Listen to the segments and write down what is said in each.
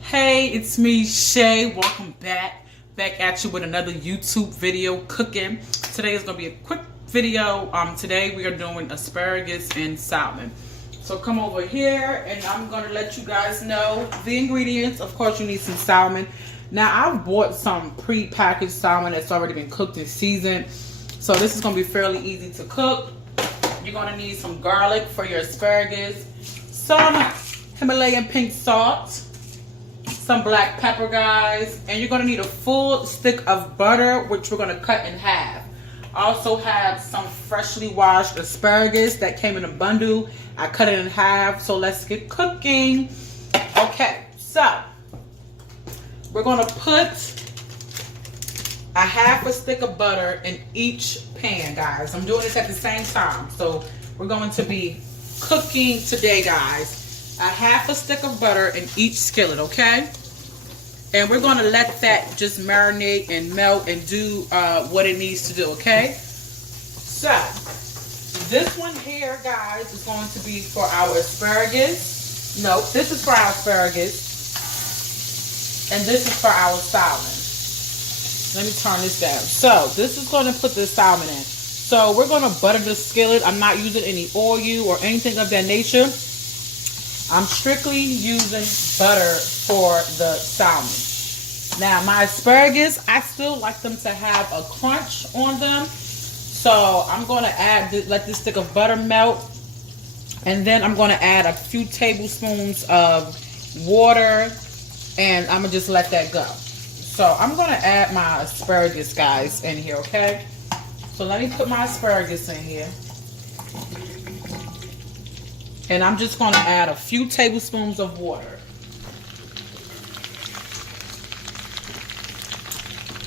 Hey, it's me, Shay. Welcome back at you with another YouTube video cooking. Today is gonna be a quick video. Today we are doing asparagus and salmon. So come over here and I'm gonna let you guys know the ingredients. Of course, you need some salmon. Now I've bought some pre-packaged salmon that's already been cooked and seasoned. So this is gonna be fairly easy to cook. You're gonna need some garlic for your asparagus, some Himalayan pink salt, some black pepper, guys, and you're gonna need a full stick of butter, which we're gonna cut in half. I also have some freshly washed asparagus that came in a bundle. I cut it in half, so let's get cooking. Okay, so we're gonna put a half a stick of butter in each pan, guys. I'm doing this at the same time, so we're going to be cooking today, guys. A half a stick of butter in each skillet, okay? And we're gonna let that just marinate and melt and do what it needs to do, okay? So, this one here, guys, is going to be for our asparagus. No, this is for our asparagus. And this is for our salmon. Let me turn this down. So, this is gonna put the salmon in. So, we're gonna butter the skillet. I'm not using any oil or anything of that nature. I'm strictly using butter for the salmon. Now, my asparagus, I still like them to have a crunch on them. So, I'm going to let this stick of butter melt. And then I'm going to add a few tablespoons of water. And I'm going to just let that go. So, I'm going to add my asparagus, guys, in here, okay? So, let me put my asparagus in here. And I'm just going to add a few tablespoons of water.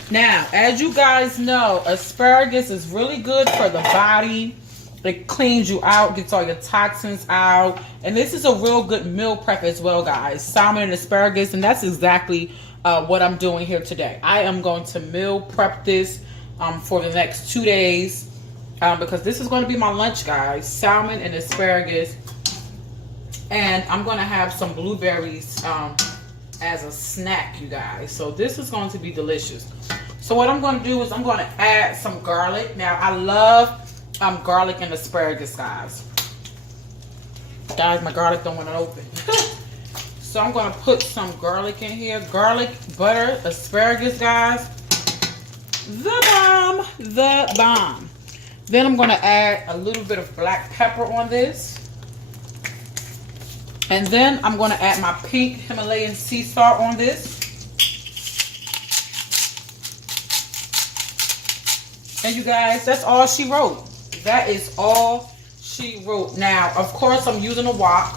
Now, as you guys know, asparagus is really good for the body. It cleans you out, gets all your toxins out. And this is a real good meal prep as well, guys. Salmon and asparagus, and that's exactly what I'm doing here today. I am going to meal prep this for the next 2 days because this is going to be my lunch, guys. Salmon and asparagus. And I'm going to have some blueberries as a snack, you guys. So this is going to be delicious. So what I'm going to do is I'm going to add some garlic. Now, I love garlic and asparagus, guys. Guys, my garlic don't want to open. So I'm going to put some garlic in here. Garlic, butter, asparagus, guys. The bomb. The bomb. Then I'm going to add a little bit of black pepper on this. And then I'm going to add my pink Himalayan sea salt on this. And you guys, that's all she wrote. That is all she wrote. Now, of course, I'm using a wok.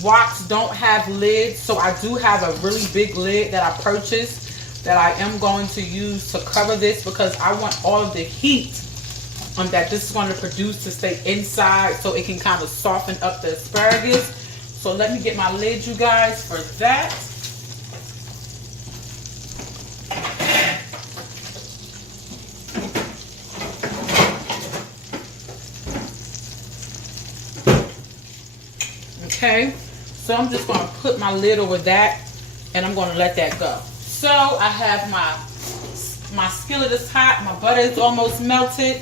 Woks don't have lids, so I do have a really big lid that I purchased that I am going to use to cover this because I want all of the heat that this is going to produce to stay inside so it can kind of soften up the asparagus. So let me get my lid, you guys, for that. Okay, so I'm just going to put my lid over that and I'm going to let that go. So I have my skillet is hot, my butter is almost melted.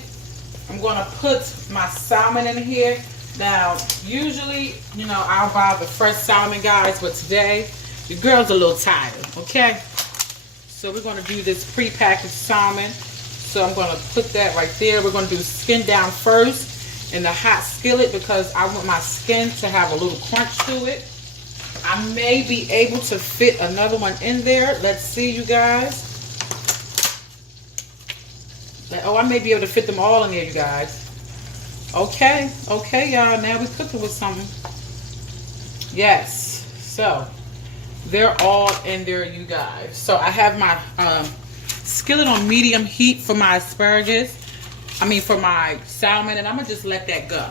I'm going to put my salmon in here. Now, usually, you know, I'll buy the fresh salmon, guys, but today, the girl's a little tired, okay? So we're going to do this pre-packaged salmon. So I'm going to put that right there. We're going to do skin down first in the hot skillet because I want my skin to have a little crunch to it. I may be able to fit another one in there. Let's see, you guys. Oh, I may be able to fit them all in there, you guys. Okay, y'all. Now we're cooking with something. Yes. So they're all in there, you guys. So I have my skillet on medium heat for my asparagus. For my salmon, and I'm gonna just let that go.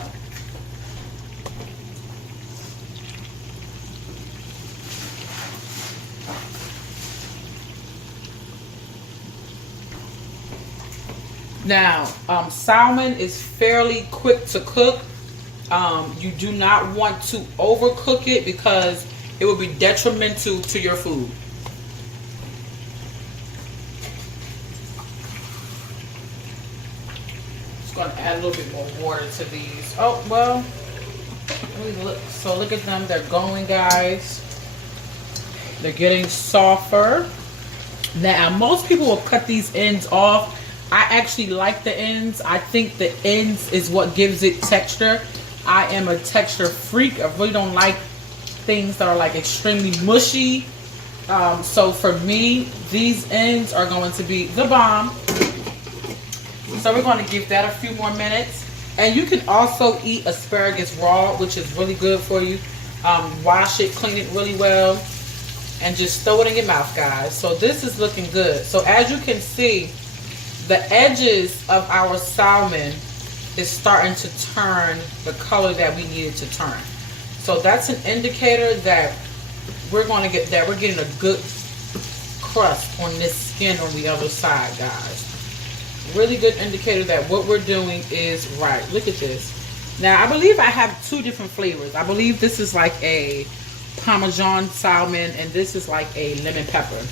Now, salmon is fairly quick to cook. You do not want to overcook it because it will be detrimental to your food. Just going to add a little bit more water to these. Oh, well, let me look. So look at them. They're going, guys. They're getting softer. Now, most people will cut these ends off. I actually like the ends. I think the ends is what gives it texture. I am a texture freak. I really don't like things that are like extremely mushy. So for me, these ends are going to be the bomb. So we're going to give that a few more minutes. And you can also eat asparagus raw, which is really good for you. Wash it, clean it really well, and just throw it in your mouth, guys. So this is looking good. So as you can see, the edges of our salmon is starting to turn the color that we needed to turn. So that's an indicator that we're getting a good crust on this skin on the other side, guys. Really good indicator that what we're doing is right. Look at this. Now, I believe I have two different flavors. I believe this is like a Parmesan salmon, and this is like a lemon pepper.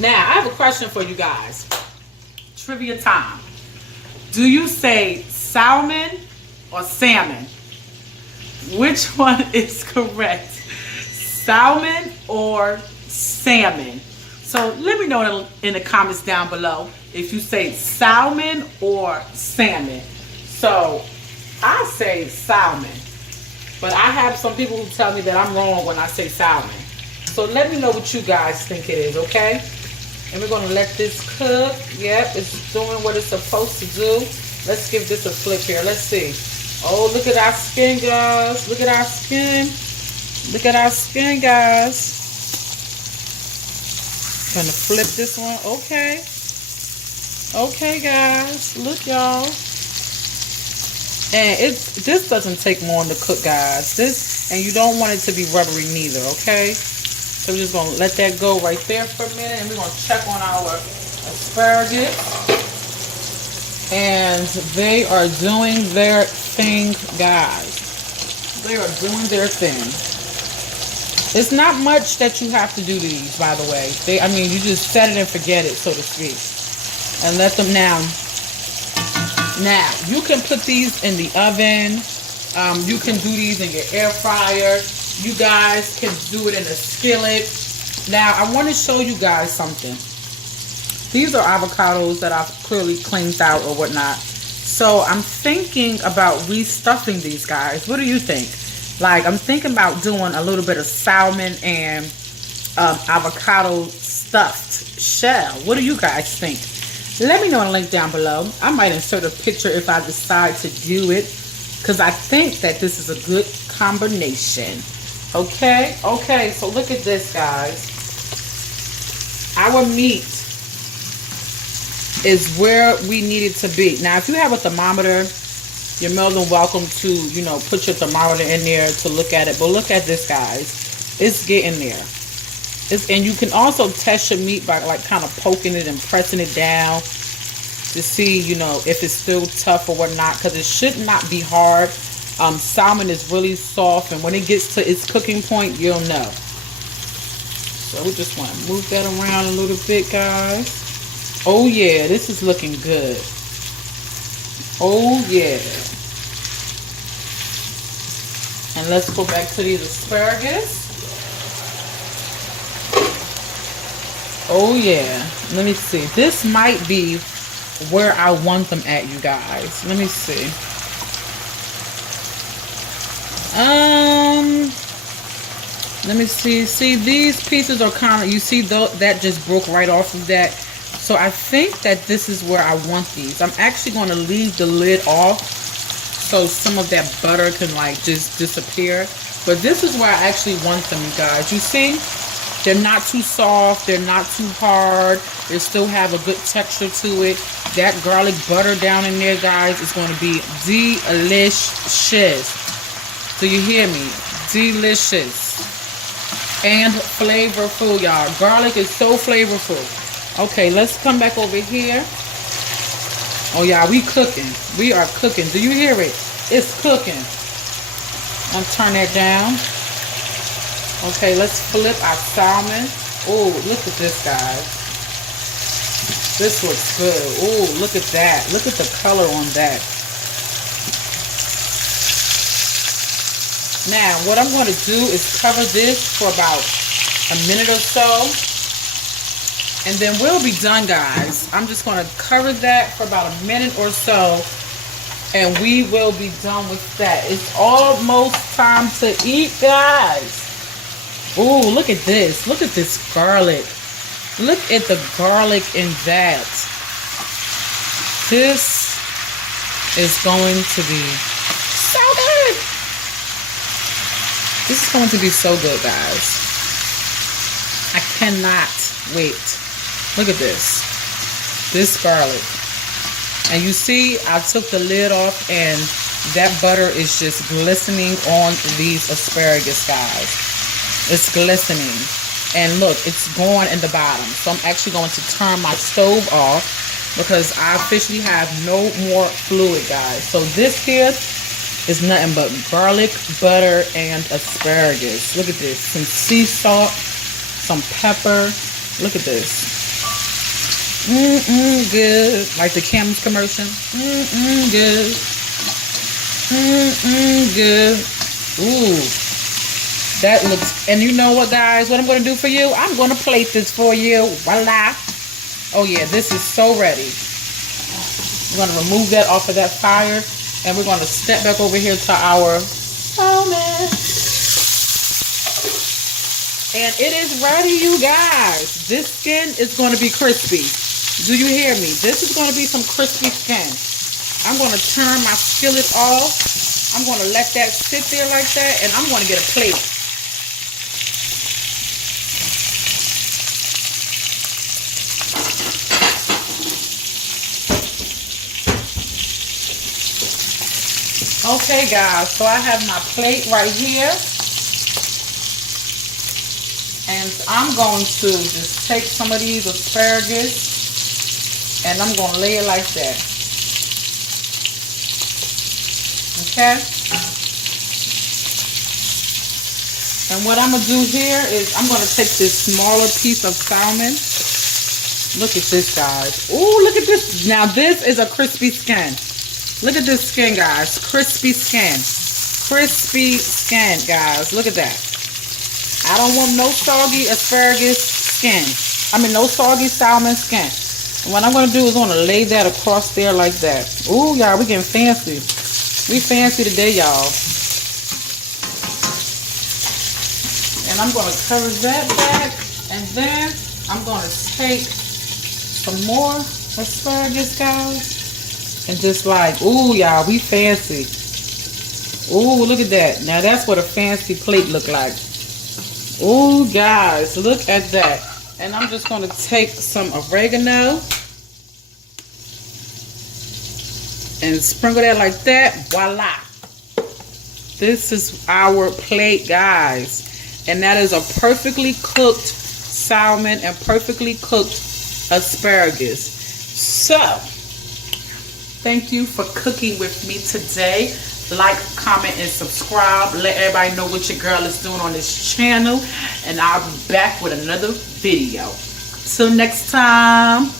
Now, I have a question for you guys. Trivia time. Do you say salmon or salmon? Which one is correct? Salmon or salmon? So let me know in the comments down below if you say salmon or salmon. So I say salmon, but I have some people who tell me that I'm wrong when I say salmon. So let me know what you guys think it is, okay? And we're going to let this cook. Yep, it's doing what it's supposed to do. Let's give this a flip here. Let's see. Oh, look at our skin, guys. Look at our skin. Look at our skin, guys. Gonna flip this one. Okay. Okay, guys. Look, y'all. And this doesn't take long to cook, guys. And you don't want it to be rubbery neither, okay? So we're just gonna let that go right there for a minute, and we're gonna check on our asparagus. And they are doing their thing, guys. They are doing their thing. It's not much that you have to do these, by the way. I mean, you just set it and forget it, so to speak. And let them now. Now, you can put these in the oven. You can do these in your air fryer. You guys can do it in a skillet. Now, I want to show you guys something. These are avocados that I've clearly cleaned out or whatnot. So I'm thinking about restuffing these guys. What do you think? Like, I'm thinking about doing a little bit of salmon and avocado stuffed shell. What do you guys think? Let me know in the link down below. I might insert a picture if I decide to do it, because I think that this is a good combination. Okay? Okay, so look at this, guys. Our meat is where we need it to be. Now, if you have a thermometer, you're more than welcome to, you know, put your thermometer in there to look at it. But look at this, guys. It's getting there. And you can also test your meat by like kind of poking it and pressing it down to see, you know, if it's still tough or whatnot, because it should not be hard. Salmon is really soft, and when it gets to its cooking point, you'll know. So we just want to move that around a little bit, guys. Oh yeah, this is looking good. Oh yeah. And let's go back to these asparagus. Oh yeah. Let me see. This might be where I want them at, you guys. Let me see. Let me see. See, these pieces are kind of, you see that just broke right off of that. So I think that this is where I want these. I'm actually going to leave the lid off so some of that butter can like just disappear. But this is where I actually want them, you guys. You see? They're not too soft. They're not too hard. They still have a good texture to it. That garlic butter down in there, guys, is going to be delicious. Do you hear me? Delicious. And flavorful, y'all. Garlic is so flavorful. Okay, let's come back over here. Oh yeah, we cooking. We are cooking. Do you hear it? It's cooking. I'm turn that down. Okay, let's flip our salmon. Oh, look at this, guys. This looks good. Oh, look at that. Look at the color on that. Now, what I'm going to do is cover this for about a minute or so. And then we'll be done, guys. I'm just going to cover that for about a minute or so. And we will be done with that. It's almost time to eat, guys. Ooh, look at this. Look at this garlic. Look at the garlic in that. This is going to be so good. This is going to be so good, guys. I cannot wait. Look at this. This garlic. And you see, I took the lid off and that butter is just glistening on these asparagus, guys. It's glistening. And look, it's going in the bottom. So I'm actually going to turn my stove off because I officially have no more fluid, guys. So this here is nothing but garlic, butter, and asparagus. Look at this. Some sea salt, some pepper. Look at this. Good. Like the Cam's commercial. Good. Good. Ooh. That looks, and you know what, guys? What I'm going to do for you? I'm going to plate this for you. Voila. Oh, yeah. This is so ready. We're going to remove that off of that fire. And we're going to step back over here to our salmon. And it is ready, you guys. This skin is going to be crispy. Do you hear me? This is going to be some crispy skin. I'm going to turn my skillet off. I'm going to let that sit there like that. And I'm going to get a plate. Okay, guys. So I have my plate right here. And I'm going to just take some of these asparagus and I'm going to lay it like that. Okay? And what I'm going to do here is I'm going to take this smaller piece of salmon. Look at this, guys. Ooh, look at this. Now, this is a crispy skin. Look at this skin, guys. Crispy skin. Crispy skin, guys. Look at that. I don't want no soggy asparagus skin. I mean, no soggy salmon skin. And what I'm going to do is I'm going to lay that across there like that. Ooh, y'all, we getting fancy. We fancy today, y'all. And I'm going to cover that back. And then I'm going to take some more asparagus, guys. And just like, ooh, y'all, we fancy. Ooh, look at that. Now, that's what a fancy plate look like. Ooh, guys, look at that. And I'm just going to take some oregano and sprinkle that like that. Voila. This is our plate, guys. And that is a perfectly cooked salmon and perfectly cooked asparagus. So, thank you for cooking with me today. Like, comment, and subscribe. Let everybody know what your girl is doing on this channel. And I'll be back with another video. Till next time.